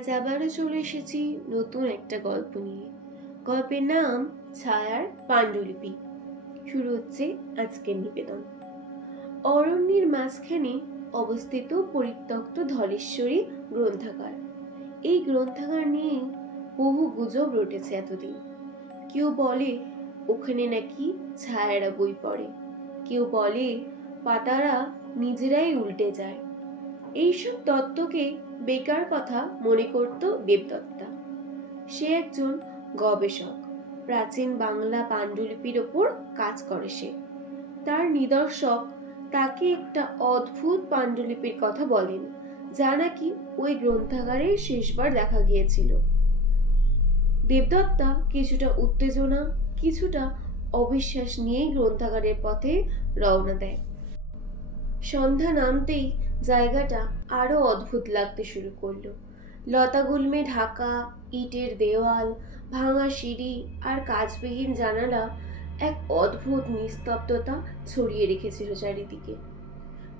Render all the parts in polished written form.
আজ আবারও চলে এসেছি নতুন একটা গল্প নিয়ে। গল্পের নাম ছায়ার পাণ্ডুলিপি। শুরু হচ্ছে আজকের নিবেদন। অরণ্যের মাঝখানে অবস্থিত পরিত্যক্ত ধলেশ্বরী গ্রন্থাগার। এই গ্রন্থাগার নিয়ে বহু গুজব রটেছে এতদিন। কেউ বলে ওখানে নাকি ছায়ারা বই পড়ে, কেউ বলে পাতারা নিজেরাই উল্টে যায়। এইসব তত্ত্বকে বেকার কথা মনে করত দেবদত্তা। সে একজন গবেষক, প্রাচীন বাংলা পাণ্ডুলিপির ওপর কাজ করে সে। তার নিদর্শক তাকে একটা অদ্ভুত পাণ্ডুলিপির কথা বলেন, যা নাকি ওই গ্রন্থাগারে শেষবার দেখা গিয়েছিল। দেবদত্তা কিছুটা উত্তেজনা, কিছুটা অবিশ্বাস নিয়েই গ্রন্থাগারের পথে রওনা দেয়। সন্ধ্যা নামতেই জায়গাটা আরো অদ্ভুত লাগতে শুরু করলো। লতাগুল্মে ঢাকা ইটের দেওয়াল, ভাঙা সিঁড়ি আর কাঁচবিহীন জানালা এক অদ্ভুত নিস্তব্ধতা ছড়িয়ে রেখেছিল চারিদিকে।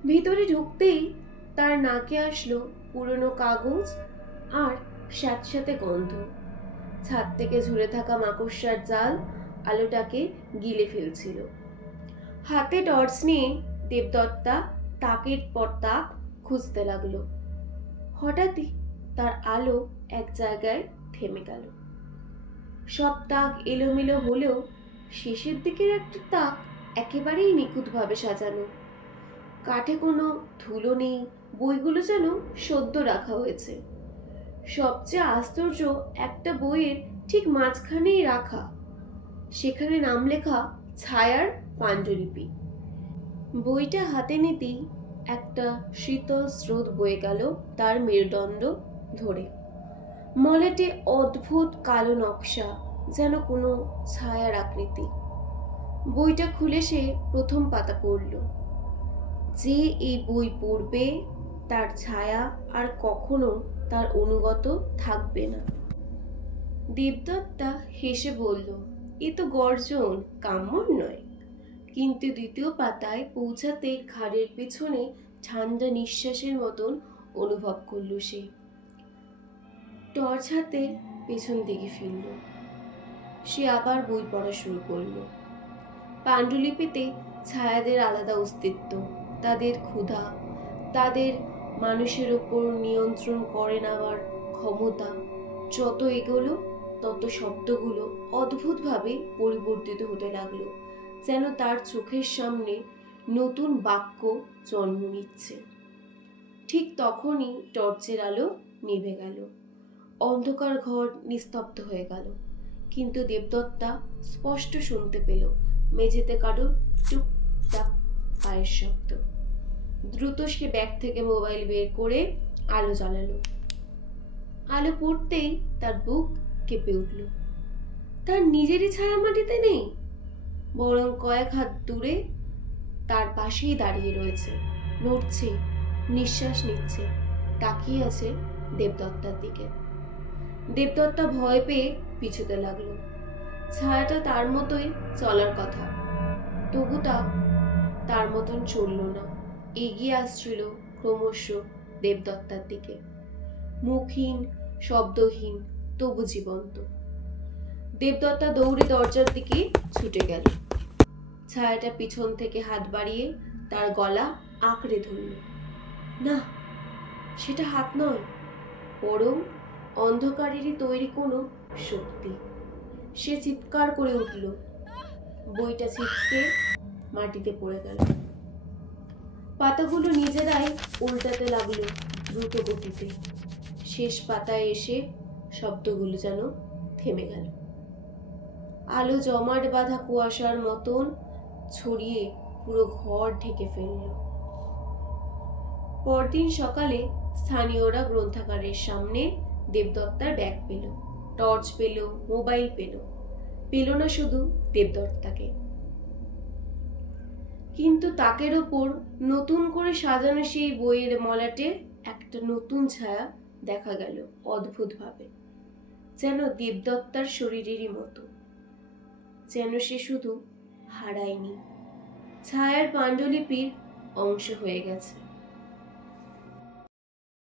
ভিতরে ঢুকতেই তার নাকে আসলো পুরনো কাগজ আর স্যাঁতস্যাঁতে গন্ধ। ছাদ থেকে ঝুলে থাকা মাকড়সার জাল আলোটাকে গিলে ফেলছিল। হাতে টর্চ নিয়ে দেবদত্তা তাকের পর তাক খুঁজতে লাগলো। হঠাৎই তার আলো এক জায়গায় থেমে গেল। সব তাক এলোমেলো হলেও শেষের দিকের একটা তাক একেবারেই নিখুঁতভাবে সাজানো। কাঠে কোনো ধুলো নেই, বইগুলো যেন সদ্য রাখা হয়েছে। সবচেয়ে আশ্চর্য, একটা বইয়ের ঠিক মাঝখানেই রাখা, সেখানে নাম লেখা ছায়ার পাণ্ডুলিপি। বইটা হাতে নিতেই একটা শীতল স্রোত বয়ে গেল তার মেরুদণ্ড ধরে। মলাটে অদ্ভুত কালো নকশা, যেন কোনো ছায়ার আকৃতি। বইটা খুলে সে প্রথম পাতা পড়ল। যে এই বই পড়বে তার ছায়া আর কখনো তার অনুগত থাকবে না। দেবদত্তা হেসে বলল, এ তো গর্জন, কাম্যর নয়। কিন্তু দ্বিতীয় পাতায় পৌঁছাতে ঘাড়ের পেছনে ঠান্ডা নিঃশ্বাসের মতন অনুভব করল সে। টর্চ হাতে পেছন দিকে ফিরল। সে আবার বই পড়া শুরু করল। পাণ্ডুলিপিতে ছায়াদের আলাদা অস্তিত্ব, তাদের ক্ষুধা, তাদের মানুষের ওপর নিয়ন্ত্রণ করে নেওয়ার ক্ষমতা। যত এগোলো তত শব্দগুলো অদ্ভুতভাবে পরিবর্তিত হতে লাগলো, যেন তার চোখের সামনে নতুন বাক্য জন্ম নিচ্ছে। ঠিক তখনই টর্চের আলো নিভে গেল। অন্ধকার ঘর নিস্তব্ধ হয়ে গেল, কিন্তু দেবদত্তা স্পষ্ট শুনতে পেল মেঝেতে কারোর টুকটাক পায়ের শব্দ। দ্রুত সে ব্যাগ থেকে মোবাইল বের করে আলো জ্বালালো। আলো পড়তেই তার বুক কেঁপে উঠল। তার নিজেরই ছায়া মাটিতে নেই, বরং কয়েক হাত দূরে তার পাশেই দাঁড়িয়ে রয়েছে, নড়ছে, নিঃশ্বাস নিচ্ছে, তাকিয়ে আছে দেবদত্তার দিকে। দেবদত্তা ভয় পেয়ে পিছুতে লাগলো। ছায়াটা তার মতোই চলার কথা, তবু তা তার মতন চলল না। এগিয়ে আসছিল ক্রমশ দেবদত্তার দিকে, মুখহীন, শব্দহীন, তবু জীবন্ত। দেবদত্তা দৌড়ে দরজার দিকে ছুটে গেল। ছায়াটা পিছন থেকে হাত বাড়িয়ে তার গলা আঁকড়ে ধরল। না, সেটা হাত নয়, বরং অন্ধকারেরই তৈরি কোনো শক্তি। সে চিৎকার করে উঠল। বইটা ছিটকে মাটিতে পড়ে গেল। পাতাগুলো নিজেরাই উল্টাতে লাগলো দ্রুত গতিতে। শেষ পাতায় এসে শব্দগুলো যেন থেমে গেল। আলো জমাট বাঁধা কুয়াশার মতন ছড়িয়ে পুরো ঘর ঢেকে ফেলল। পরদিন সকালে স্থানীয়রা গ্রন্থাগারের সামনে দেবদত্তার ব্যাগ পেল, টর্চ পেল, মোবাইল পেল। পেল না শুধু দেবদত্তাকে, কিন্তু তাকের ওপর নতুন করে সাজানো সেই বইয়ের মলাটে একটা নতুন ছায়া দেখা গেল অদ্ভুতভাবে, যেন দেবদত্তার শরীরেরই মতো। যেন সে শুধু হারায়নি, ছায়ার পাণ্ডুলিপির অংশ হয়ে গেছে।